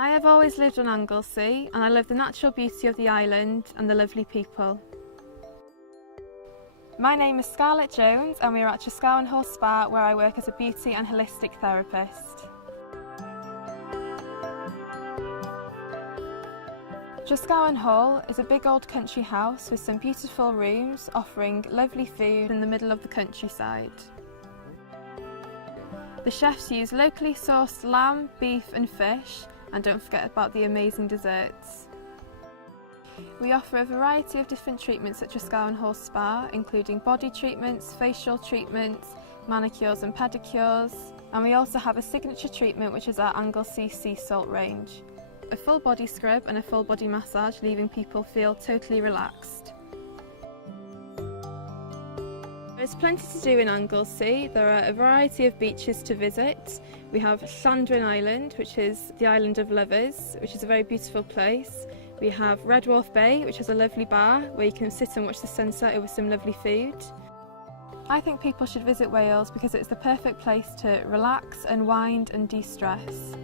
I have always lived on Anglesey and I love the natural beauty of the island and the lovely people. My name is Scarlett Jones and we are at Tresgowen Hall Spa where I work as a beauty and holistic therapist. Tresgowen Hall is a big old country house with some beautiful rooms offering lovely food in the middle of the countryside. The chefs use locally sourced lamb, beef and fish, and don't forget about the amazing desserts. We offer a variety of different treatments at Tresgowen Hall Spa, including body treatments, facial treatments, manicures and pedicures, and we also have a signature treatment which is our Anglesey Sea Salt range. A full body scrub and a full body massage, leaving people feel totally relaxed. There's plenty to do in Anglesey. There are a variety of beaches to visit. We have Llandwyn Island, which is the island of lovers, which is a very beautiful place. We have Redwharf Bay, which has a lovely bar where you can sit and watch the sunset over some lovely food. I think people should visit Wales because it's the perfect place to relax, unwind and de-stress.